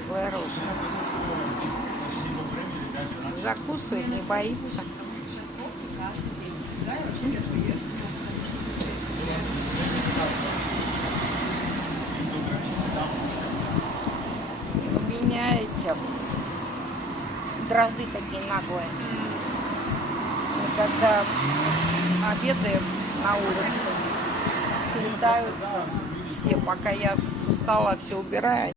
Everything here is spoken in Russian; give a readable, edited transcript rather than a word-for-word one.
наглая рожа. Закусывает, не боится. У меня эти дрозды такие наглые. И когда обедаем на улице, слетаются все, пока я со стола все убираю.